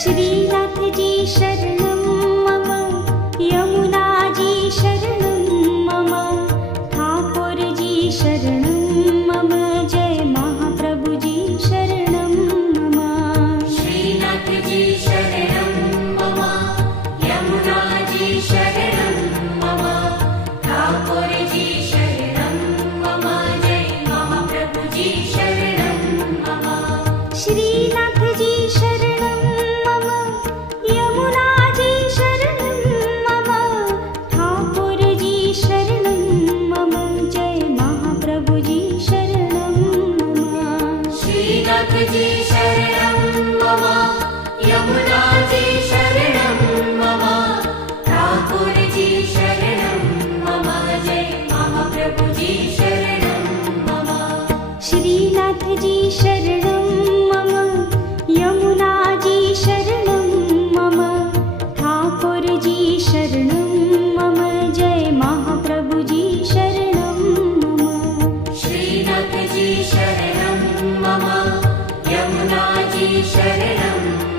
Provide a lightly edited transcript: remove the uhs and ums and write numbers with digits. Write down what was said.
श्रीनाथजी शरणं मम, यमुनाजी शरणं मम, ठाकुरजी शरणं मम, जय महाप्रभुजी शरणं मम। श्रीनाथजी शरणं मम, यमुनाजी शरणं मम, ठाकुरजी शरणं मम, जय महाप्रभुजी शरणं मम। श्रीनाथजी शरणं मम, यमुनाजी शरणं मम, ठाकुरजी शरणं मम, जय महाप्रभुजी शरणं मम। श्रीनाथजी शरणं मम, यमुनाजी शरणं मम, ठाकुरजी शरणं मम, जय महाप्रभुजी शरणं मम। श्रीनाथजी शरणं मम, यमुनाजी शरणं मम, ठाकुरजी शरणं मम, जय महाप्रभुजी शरणं मम। श्रीनाथजी शरणं मम, यमुनाजी शरणं